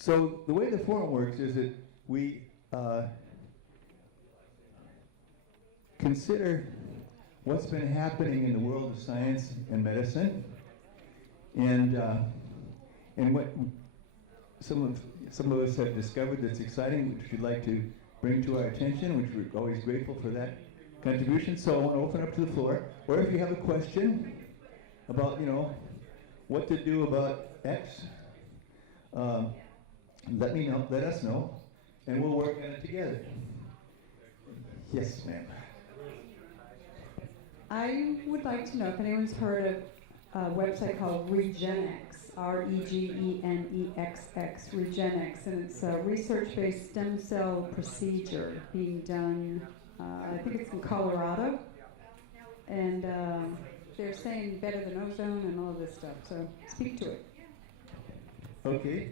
So the way the forum works is that we consider what's been happening in the world of science and medicine, and what some of us have discovered that's exciting, which we'd like to bring to our attention, which we're always grateful for that contribution. So I want to open up to the floor, or if you have a question about, what to do about X, let me know, let us know, and we'll work on it together. Yes, ma'am. I would like to know if anyone's heard of a website called Regenix, REGENEXX, Regenix, and it's a research-based stem cell procedure being done, I think it's in Colorado, and they're saying better than ozone and all this stuff, so speak to it. Okay.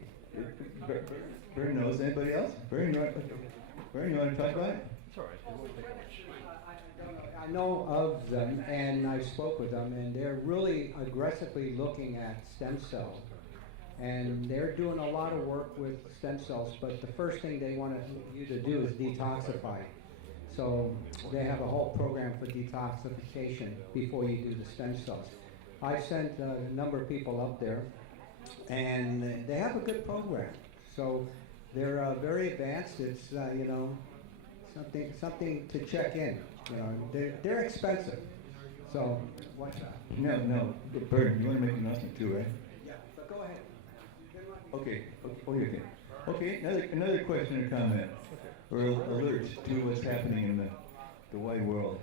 Vern knows. Anybody else? Vern, you want to talk about it? I know of them, and I spoke with them, and they're really aggressively looking at stem cells. And they're doing a lot of work with stem cells, but the first thing they want you to do is detoxify. So they have a whole program for detoxification before you do the stem cells. I sent a number of people up there, and they have a good program. So they're very advanced. It's something to check in. They're expensive. So watch out. No. Vern, you want to make an announcement too, right? Yeah, but go ahead. Okay. Okay. Another question or comment, or alert to what's happening in the wide world.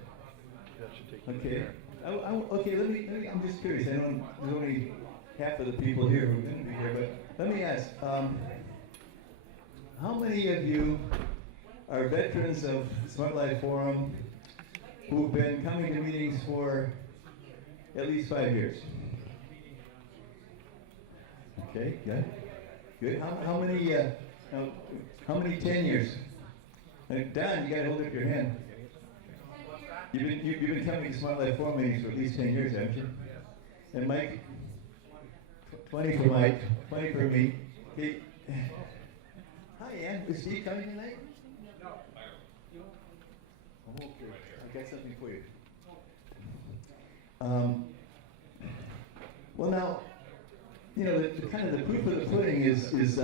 Okay. Okay. Let me. I'm just curious. I know there's only half of the people here who are going to be here, but let me ask: how many of you are veterans of Smart Life Forum who've been coming to meetings for at least 5 years? Okay, good. How many 10 years? Don, you got to hold up your hand. You've been coming to Smart Life Forum meetings for at least 10 years, haven't you? And Mike, 20 for Mike, 20 for me. Okay. Hi, Ann. Is Steve coming tonight? No. Okay. I got something for you. Well, now, the kind of the proof of the pudding is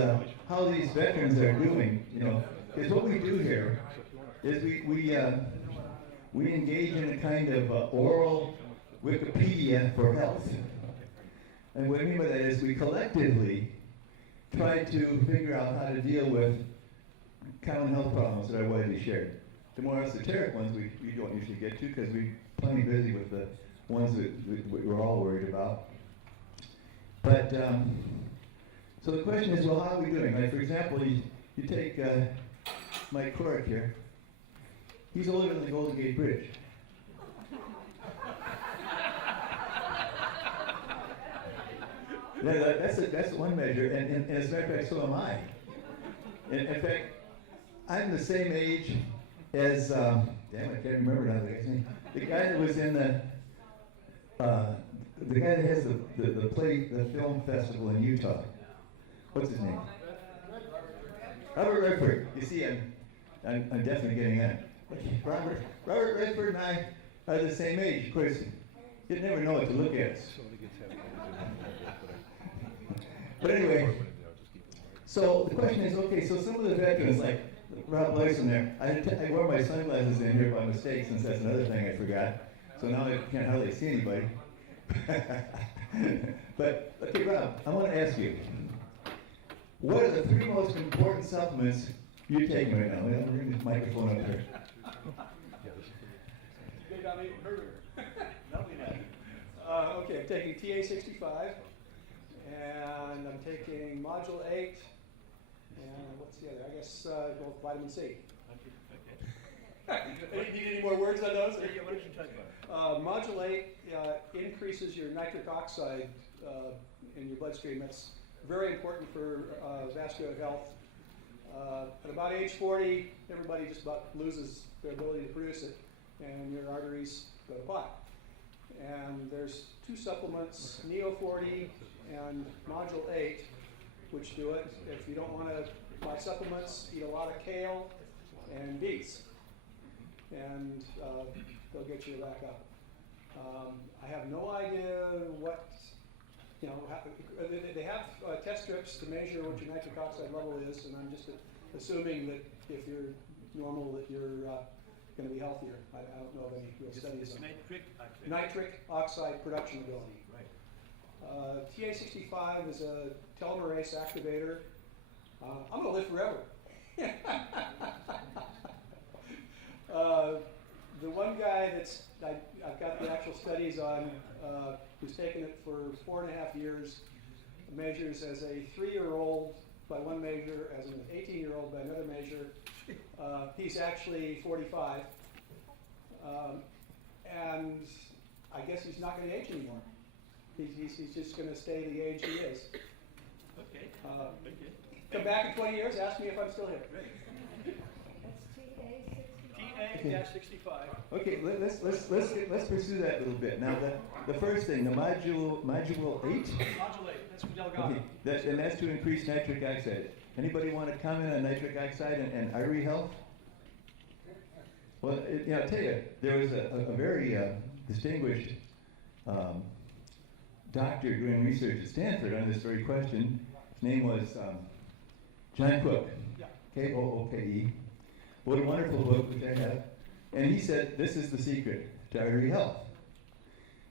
how these veterans are doing. Because what we do here is we engage in a kind of oral Wikipedia for health. And what I mean by that is we collectively try to figure out how to deal with common health problems that are widely shared. The more esoteric ones we don't usually get to because we're plenty busy with the ones that we're all worried about. But, so the question is, well, how are we doing? Like, for example, you take Mike Corrick here. He's older than the Golden Gate Bridge. That's one measure, and as a matter of fact, so am I. In fact, I'm the same age as, damn, I can't remember now the guy's name. The guy that was in the guy that has the film festival in Utah. What's his name? Robert Redford. You see, I'm definitely getting on. Robert Redford and I are the same age. Of course, you'd never know what to look at. But anyway, so the question is, okay, so some of the veterans, like Rob Lyson there, I wore my sunglasses in here by mistake, since that's another thing I forgot. So now I can't hardly see anybody. But, okay, Rob, I want to ask you, what are the 3 most important supplements you're taking right now? I'm going to bring this microphone up here. Okay, I'm taking TA65, and I'm taking Module 8, and what's the other? I guess vitamin C. Need any more words on those? Yeah, what did you talk about? Module 8 increases your nitric oxide in your bloodstream. That's very important for vascular health. At about age 40, everybody just about loses their ability to produce it, and your arteries go to pot. And there's 2 supplements, Neo 40 and Module 8, which do it. If you don't want to buy supplements, eat a lot of kale and beets, and they'll get you back up. I have no idea what, they have test strips to measure what your nitric oxide level is, and I'm just assuming that if you're normal, that you're going to be healthier. I don't know of any real studies on nitric oxide production ability. Right. TA65 is a telomerase activator. I'm going to live forever. The one guy I've got the actual studies on, who's taken it for 4.5 years, measures as a 3-year-old by one measure, as an 18-year-old by another measure. He's actually 45, and I guess he's not going to age anymore. He's just going to stay the age he is. Okay. Come back in 20 years, ask me if I'm still here. That's TA-65. Okay, let's pursue that a little bit. Now, the first thing, the module 8. Modulate. That's from Delgado. Okay, and that's to increase nitric oxide. Anybody want to comment on nitric oxide and artery health? Well, I'll tell you, there was a very distinguished doctor doing research at Stanford on this very question. His name was John Cook, K-O-O-K-E. What a wonderful book, which I have. And he said, this is the secret to artery health.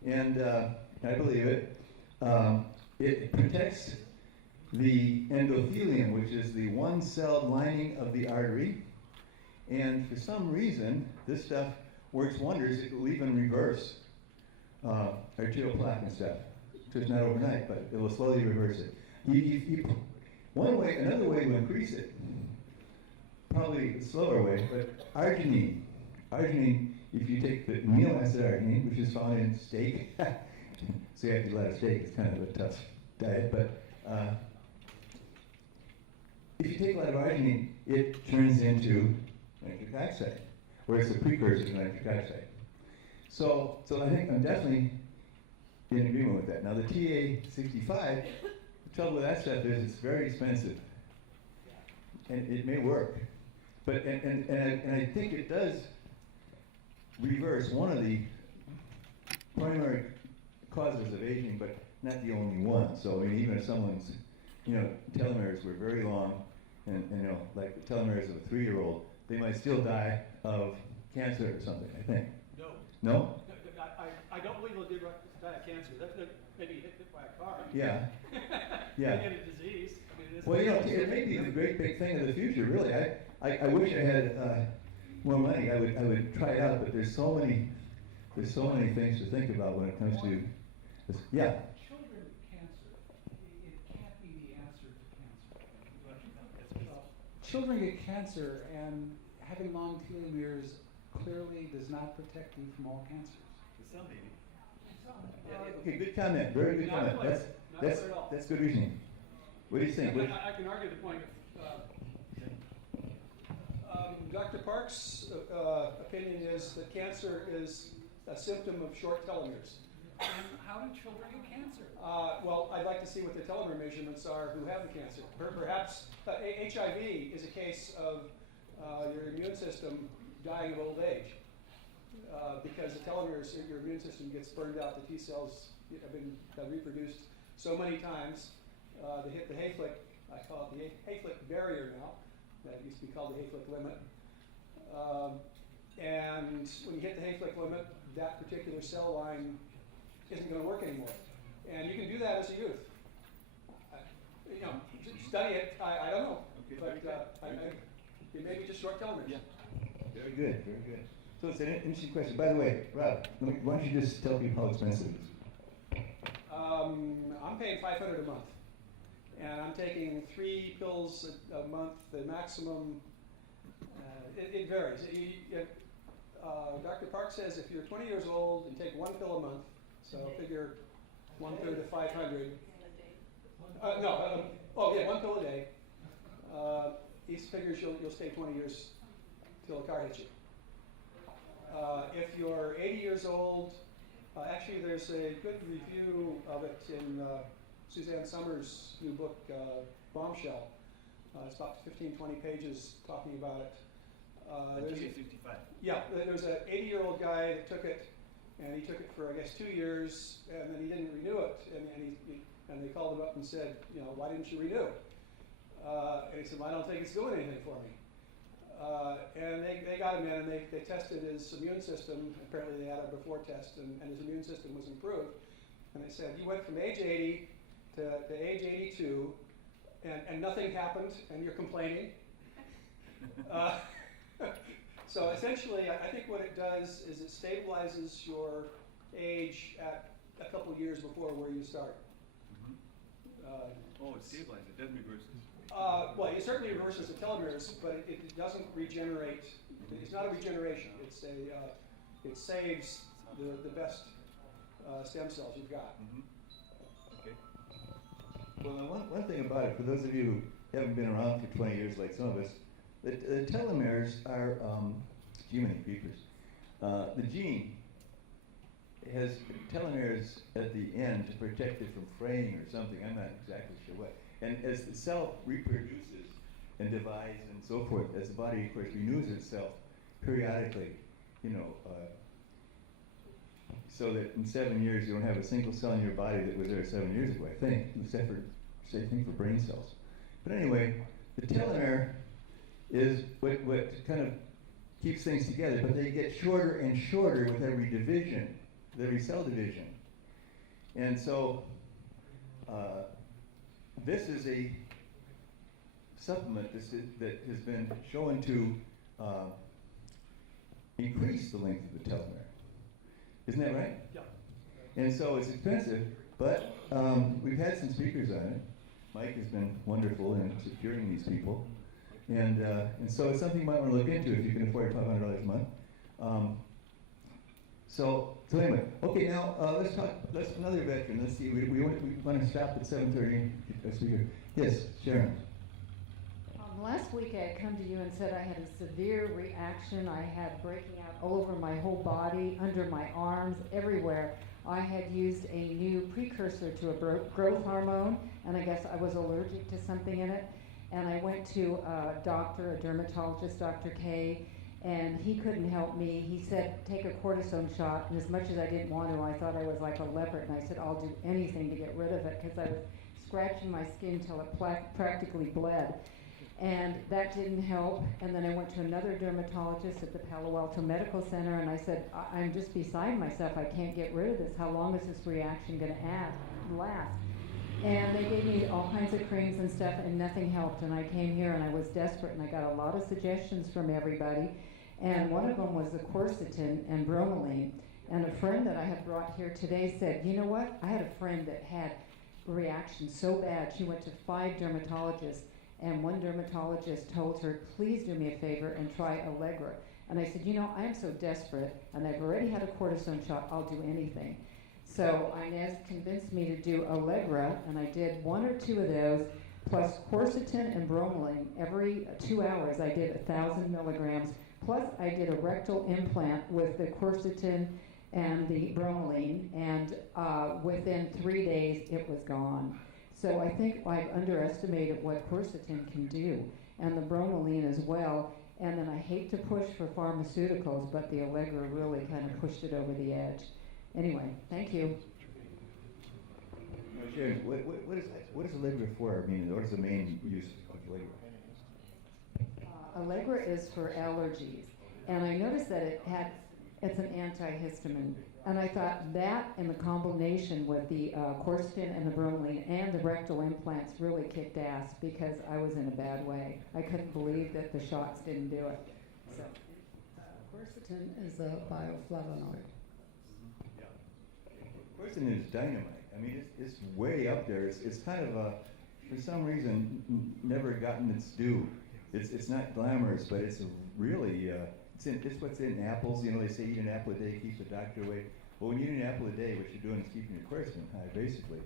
And I believe it. It protects the endothelium, which is the one-celled lining of the artery. And for some reason, this stuff works wonders. It will even reverse arterial plaque and stuff. So it's not overnight, but it will slowly reverse it. Another way to increase it, probably a slower way, but arginine. Arginine, if you take the amino acid arginine, which is found in steak, so you have to eat a lot of steak, it's kind of a tough diet, but if you take a lot of arginine, it turns into nitric oxide, or it's a precursor to nitric oxide. So I think I'm definitely in agreement with that. Now the TA65, the trouble with that stuff is it's very expensive, and it may work, but and I think it does reverse one of the primary causes of aging, but not the only one. So I mean, even if someone's, telomeres were very long, and like the telomeres of a 3-year-old, they might still die of cancer or something, I think. No. No? I don't believe they'll die of cancer. Maybe hit by a car. Yeah. Yeah. They get a disease. I mean, Well, it may be the great big thing of the future, really. I wish I had more money. I would try it out, but there's so many things to think about when it comes to this. Yeah. Children with cancer, it can't be the answer to cancer. Children get cancer, and having long telomeres clearly does not protect you from all cancers. Some maybe. Okay, good comment. Very good comment. That's good reasoning. What do you think? I can argue the point. Dr. Park's opinion is that cancer is a symptom of short telomeres. And how do children get cancer? Well, I'd like to see what the telomere measurements are who have the cancer. Perhaps HIV is a case of your immune system dying of old age. Because the telomeres, your immune system gets burned out. The T cells have reproduced so many times. They hit the Hayflick, I call it the Hayflick barrier now. That used to be called the Hayflick limit. And when you hit the Hayflick limit, that particular cell line isn't going to work anymore. And you can do that as a youth. Study it. I don't know, but it may be just short telomeres. Yeah. Very good. Very good. So it's an interesting question. By the way, Rob, why don't you just tell people how expensive it is? I'm paying $500 a month, and I'm taking 3 pills a month. The maximum, it varies. Dr. Park says if you're 20 years old and take 1 pill a month, so figure 1/3 of 500. One pill a day. He figures you'll stay 20 years till a car hits you. If you're 80 years old, actually there's a good review of it in Suzanne Summers' new book, Bombshell. It's about 15, 20 pages talking about it. There's a- 55. Yeah, there was an 80-year-old guy that took it, and he took it for, I guess, 2 years, and then he didn't renew it. And they called him up and said, why didn't you renew? And he said, well, I don't think it's doing anything for me. And they got him in, and they tested his immune system. Apparently they had a before test, and his immune system was improved. And they said, you went from age 80 to age 82, and nothing happened, and you're complaining. So essentially, I think what it does is it stabilizes your age at a couple years before where you start. Oh, it stabilizes. It doesn't reverse it. Well, it certainly reverses the telomeres, but it doesn't regenerate. It's not a regeneration. It saves the best stem cells you've got. Okay. Well, now one thing about it, for those of you who haven't been around for 20 years like some of us, the telomeres are, gee, many creepers. The gene has telomeres at the end to protect it from fraying or something. I'm not exactly sure what. And as the cell reproduces and divides and so forth, as the body, of course, renews itself periodically, so that in 7 years you don't have a single cell in your body that was there 7 years ago, I think, except for, same thing for brain cells. But anyway, the telomere is what kind of keeps things together, but they get shorter and shorter with every division, with every cell division. And so this is a supplement that has been shown to increase the length of the telomere. Isn't that right? Yeah. And so it's expensive, but we've had some speakers on it. Mike has been wonderful in securing these people. And so it's something you might want to look into if you can afford $500 a month. So anyway, okay, now let's another veteran. Let's see, we want to stop at 7:30. Yes, Sharon. Last week I had come to you and said I had a severe reaction. I had breaking out all over my whole body, under my arms, everywhere. I had used a new precursor to a growth hormone, and I guess I was allergic to something in it. And I went to a doctor, a dermatologist, Dr. K, and he couldn't help me. He said, take a cortisone shot, and as much as I didn't want to, I thought I was like a leopard, and I said, I'll do anything to get rid of it, because I was scratching my skin till it practically bled. And that didn't help, and then I went to another dermatologist at the Palo Alto Medical Center, and I said, I'm just beside myself, I can't get rid of this. How long is this reaction going to last? And they gave me all kinds of creams and stuff, and nothing helped. And I came here, and I was desperate, and I got a lot of suggestions from everybody. And one of them was the quercetin and bromelain. And a friend that I had brought here today said, you know what? I had a friend that had a reaction so bad, she went to 5 dermatologists, and one dermatologist told her, please do me a favor and try Allegra. And I said, I am so desperate, and I've already had a cortisone shot, I'll do anything. So Inez convinced me to do Allegra, and I did 1 or 2 of those, plus quercetin and bromelain. Every 2 hours I did 1,000 milligrams, plus I did a rectal implant with the quercetin and the bromelain, and within 3 days it was gone. So I think I've underestimated what quercetin can do, and the bromelain as well. And then I hate to push for pharmaceuticals, but the Allegra really kind of pushed it over the edge. Anyway, thank you. Sharon, what is Allegra for? I mean, what is the main use of Allegra? Allegra is for allergies, and I noticed that it's an antihistamine. And I thought that in the combination with the quercetin and the bromelain and the rectal implants really kicked ass, because I was in a bad way. I couldn't believe that the shots didn't do it. So, Quercetin is a bioflavonoid. Quercetin is dynamite. I mean, it's way up there. It's kind of for some reason, never gotten its due. It's not glamorous, but it's really. It's what's in apples. They say eat an apple a day keeps the doctor away. Well, when you eat an apple a day, what you're doing is keeping your quercetin high, basically.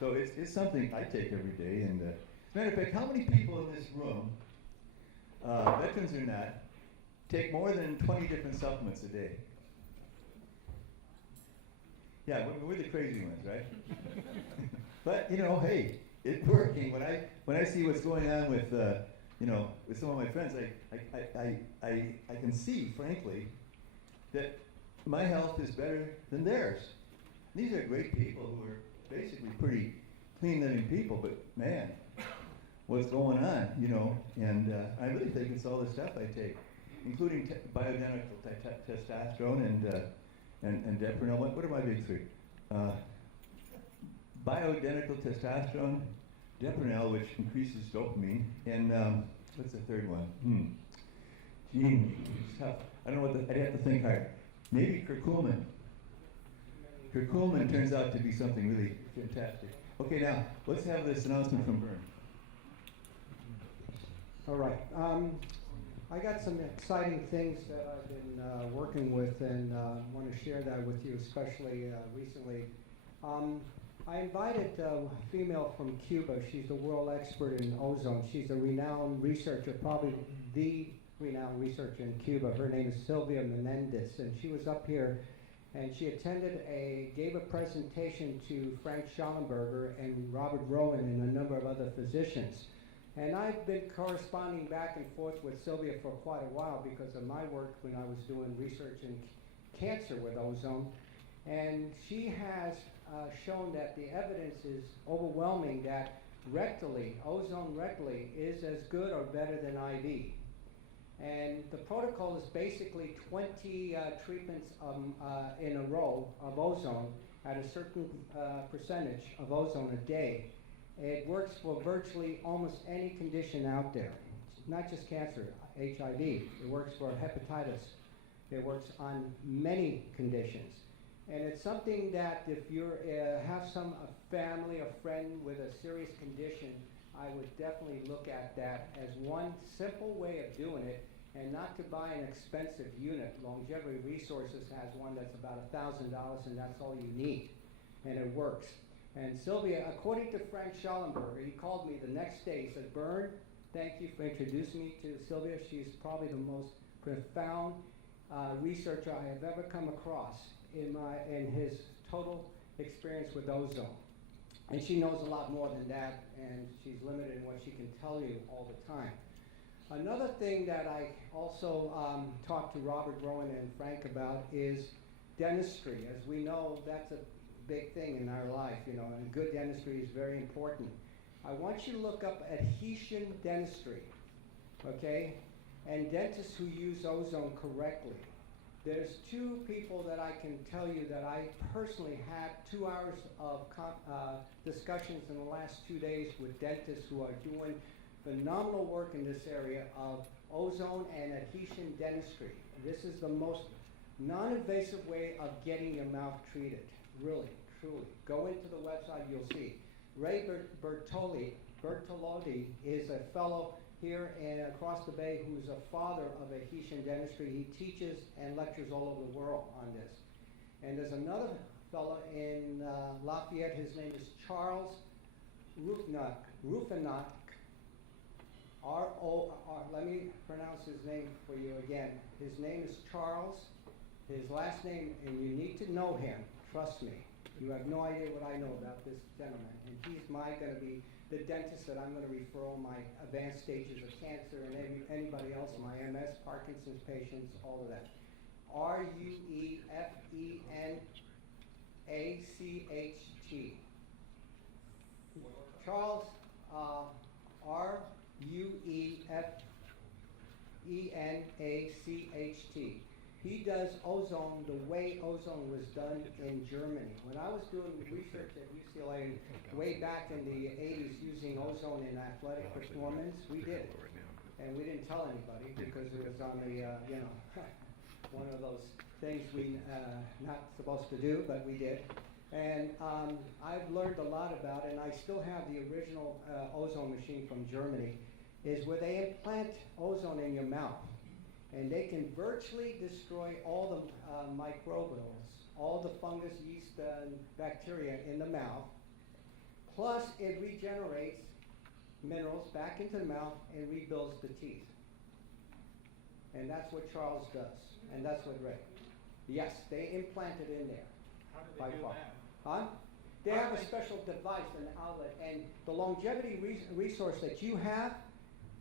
So it's something I take every day. And as a matter of fact, how many people in this room, veterans or not, take more than 20 different supplements a day? Yeah, we're the crazy ones, right? But, you know, hey, it's working. When I see what's going on with, you know, with some of my friends, I can see, frankly, that my health is better than theirs. These are great people who are basically pretty clean living people, but man, what's going on, you know? And I really think it's all the stuff I take, including bioidentical testosterone and Deprenel. What are my big three? Bioidentical testosterone, Deprenel, which increases dopamine, and what's the third one? Gee, it's tough. I don't know what I'd have to think hard. Maybe curcumin. Curcumin turns out to be something really fantastic. Okay, now let's have this announcement from Vern. All right. I got some exciting things that I've been working with, and want to share that with you, especially recently. I invited a female from Cuba. She's the world expert in ozone. She's a renowned researcher, probably the renowned researcher in Cuba. Her name is Sylvia Menendez, and she was up here, and she gave a presentation to Frank Schallenberger and Robert Rowan and a number of other physicians. And I've been corresponding back and forth with Sylvia for quite a while because of my work when I was doing research in cancer with ozone. And she has shown that the evidence is overwhelming that ozone rectally is as good or better than IV. And the protocol is basically 20 treatments in a row of ozone at a certain percentage of ozone a day. It works for virtually almost any condition out there, not just cancer, HIV. It works for hepatitis. It works on many conditions. And it's something that if you have a family or friend with a serious condition, I would definitely look at that as one simple way of doing it, and not to buy an expensive unit. Longevity Resources has one that's about $1,000, and that's all you need, and it works. And Sylvia, according to Frank Schallenberger, he called me the next day. He said, "Bern, thank you for introducing me to Sylvia. She's probably the most profound researcher I have ever come across in his total experience with ozone. And she knows a lot more than that, and she's limited in what she can tell you all the time." Another thing that I also talked to Robert Rowan and Frank about is dentistry. As we know, that's a big thing in our life, you know, and good dentistry is very important. I want you to look up adhesion dentistry, okay, and dentists who use ozone correctly. There's two people that I can tell you that I personally had 2 hours of discussions in the last 2 days with dentists who are doing phenomenal work in this area of ozone and adhesion dentistry. This is the most non-invasive way of getting your mouth treated, really, truly. Go into the website, you'll see. Ray Bertolotti is a fellow here and across the bay who's a father of adhesion dentistry. He teaches and lectures all over the world on this. And there's another fellow in Lafayette, his name is Charles Rufenak, R-O-R, let me pronounce his name for you again. His name is Charles, his last name, and you need to know him, trust me. You have no idea what I know about this gentleman. And he's going to be the dentist that I'm going to refer all my advanced stages of cancer and anybody else, my MS, Parkinson's patients, all of that. R-U-E-F-E-N-A-C-H-T. Charles, R-U-E-F-E-N-A-C-H-T. He does ozone the way ozone was done in Germany. When I was doing research at UCLA way back in the 80s using ozone in athletic performance, we did it. And we didn't tell anybody because it was on the, one of those things we not supposed to do, but we did. And I've learned a lot about it, and I still have the original ozone machine from Germany, is where they implant ozone in your mouth. And they can virtually destroy all the microbials, all the fungus, yeast, and bacteria in the mouth. Plus, it regenerates minerals back into the mouth and rebuilds the teeth. And that's what Charles does, and that's what Ray. Yes, they implant it in there. How do they do that? Huh? They have a special device, an outlet, and the longevity resource that you have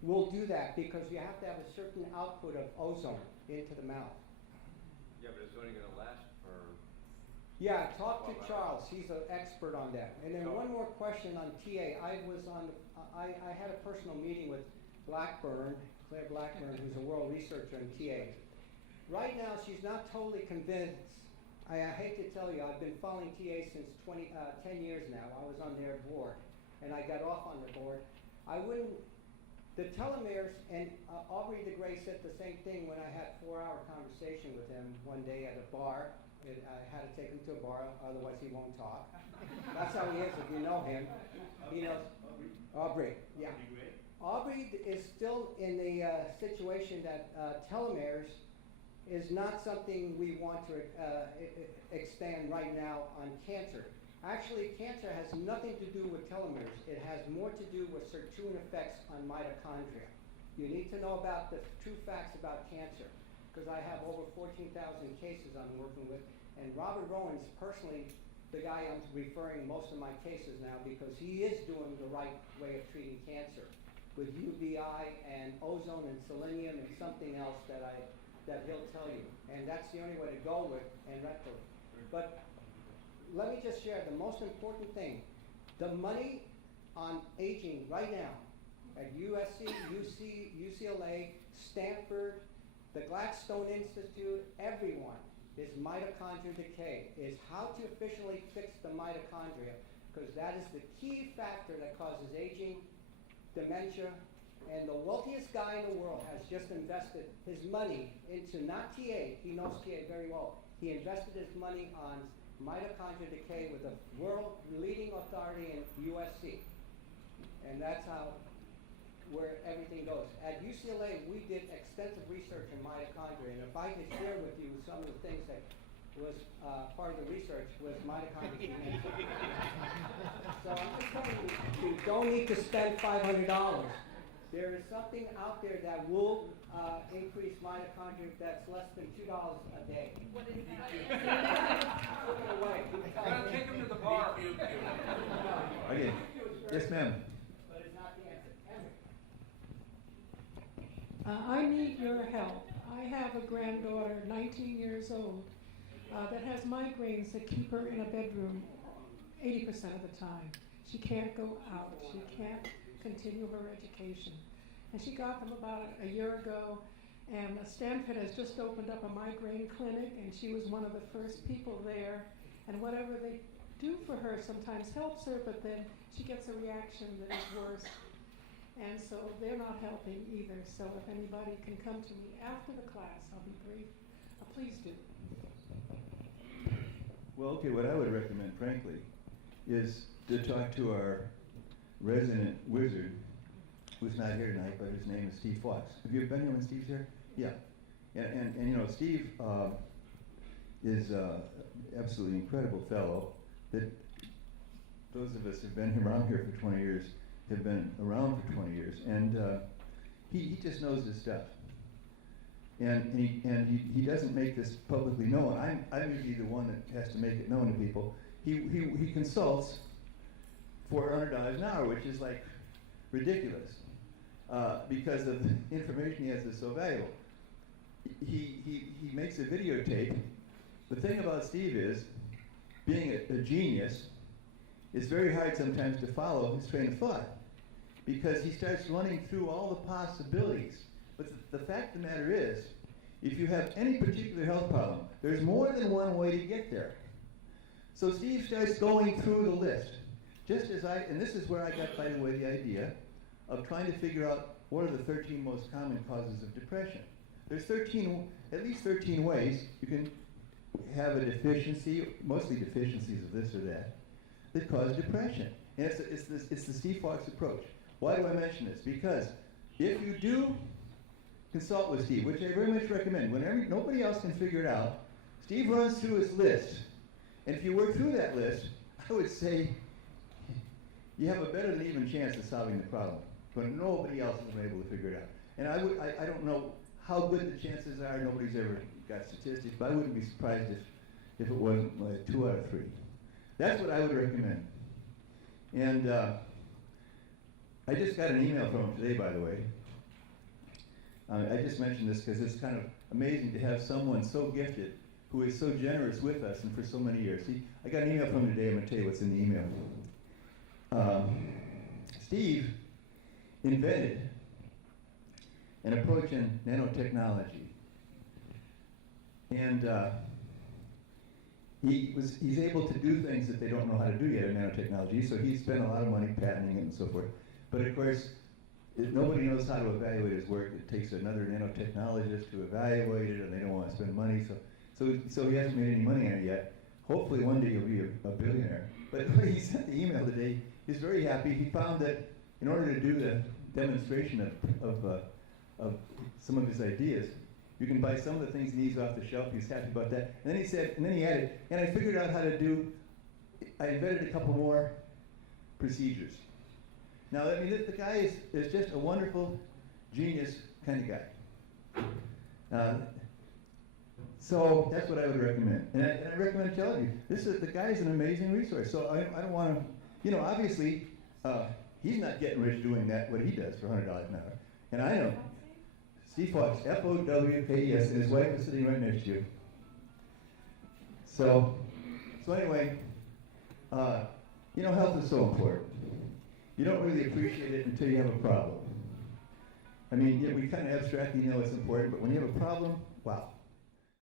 will do that because you have to have a certain output of ozone into the mouth. Yeah, but it's only gonna last for. Yeah, talk to Charles. He's an expert on that. And then one more question on TA. I had a personal meeting with Claire Blackburn, who's a world researcher in TA. Right now, she's not totally convinced. I hate to tell you, I've been following TA since 10 years now. I was on their board, and I got off on the board. The telomeres, and Aubrey de Grey said the same thing when I had a 4-hour conversation with him one day at a bar. I had to take him to a bar, otherwise he won't talk. That's how he is, if you know him. He knows. Aubrey, yeah. Aubrey is still in the situation that telomeres is not something we want to expand right now on cancer. Actually, cancer has nothing to do with telomeres. It has more to do with sirtuin effects on mitochondria. You need to know about the true facts about cancer, because I have over 14,000 cases I'm working with, and Robert Rowan's personally the guy I'm referring most of my cases now, because he is doing the right way of treating cancer with UVI and ozone and selenium and something else that he'll tell you. And that's the only way to go with, and rectal. But let me just share the most important thing. The money on aging right now at USC, UCLA, Stanford, the Gladstone Institute, everyone, is mitochondrial decay, is how to efficiently fix the mitochondria, because that is the key factor that causes aging, dementia, and the wealthiest guy in the world has just invested his money into, not TA, he knows TA very well, he invested his money on mitochondrial decay with a world leading authority in USC. And that's where everything goes. At UCLA, we did extensive research in mitochondria, and if I could share with you some of the things that was part of the research was mitochondria. So I'm just telling you, you don't need to spend $500. There is something out there that will increase mitochondria that's less than $2 a day. What is that? Put it away. Take him to the bar. Okay. Yes, ma'am. But it's not the answer. I need your help. I have a granddaughter, 19 years old, that has migraines that keep her in a bedroom 80% of the time. She can't go out. She can't continue her education. And she got them about a year ago, and Stanford has just opened up a migraine clinic, and she was one of the first people there. And whatever they do for her sometimes helps her, but then she gets a reaction that is worse. And so they're not helping either. So if anybody can come to me after the class, I'll be brief. Please do. Well, okay, what I would recommend, frankly, is to talk to our resident wizard, who's not here tonight, but his name is Steve Fox. Have you been here when Steve's here? Yeah. And you know, Steve is absolutely incredible fellow that those of us who've been around here for 20 years have been around for 20 years. And he just knows his stuff. And he doesn't make this publicly known. I'm usually the one that has to make it known to people. He consults for $100 an hour, which is like ridiculous because of the information he has is so valuable. He makes a videotape. The thing about Steve is, being a genius, it's very hard sometimes to follow his train of thought because he starts running through all the possibilities. But the fact of the matter is, if you have any particular health problem, there's more than one way to get there. So Steve starts going through the list. Just as and this is where I got, by the way, the idea of trying to figure out what are the 13 most common causes of depression. There's at least 13 ways you can have a deficiency, mostly deficiencies of this or that cause depression. And it's the Steve Fox approach. Why do I mention this? Because if you do consult with Steve, which I very much recommend, whenever nobody else can figure it out, Steve runs through his list. And if you work through that list, I would say you have a better than even chance of solving the problem, but nobody else has been able to figure it out. And I don't know how good the chances are. Nobody's ever got statistics, but I wouldn't be surprised if it wasn't like 2 out of 3. that's what I would recommend. And I just got an email from him today, by the way. I just mentioned this because it's kind of amazing to have someone so gifted who is so generous with us and for so many years. I got an email from him today. I'm going to tell you what's in the email. Steve invented an approach in nanotechnology. And he's able to do things that they don't know how to do yet in nanotechnology, so he spent a lot of money patenting it and so forth. But of course, nobody knows how to evaluate his work. It takes another nanotechnologist to evaluate it, and they don't want to spend money, so he hasn't made any money on it yet. Hopefully one day he'll be a billionaire. But when he sent the email today, he's very happy. He found that in order to do the demonstration of some of his ideas, you can buy some of the things he needs off the shelf. He's happy about that. And then he said, and then he added, and I figured out how to do, I invented a couple more procedures. Now, I mean, the guy is just a wonderful, genius kind of guy. So that's what I would recommend. And I recommend telling you, the guy's an amazing resource. So I don't want to, you know, obviously, he's not getting rich doing that, what he does for $100 an hour. And I know. Steve Fox, F-O-W-K-E-S, and his wife is sitting right next to you. So anyway, you know, health is so important. You don't really appreciate it until you have a problem. I mean, yeah, we kind of abstractly know it's important, but when you have a problem, wow.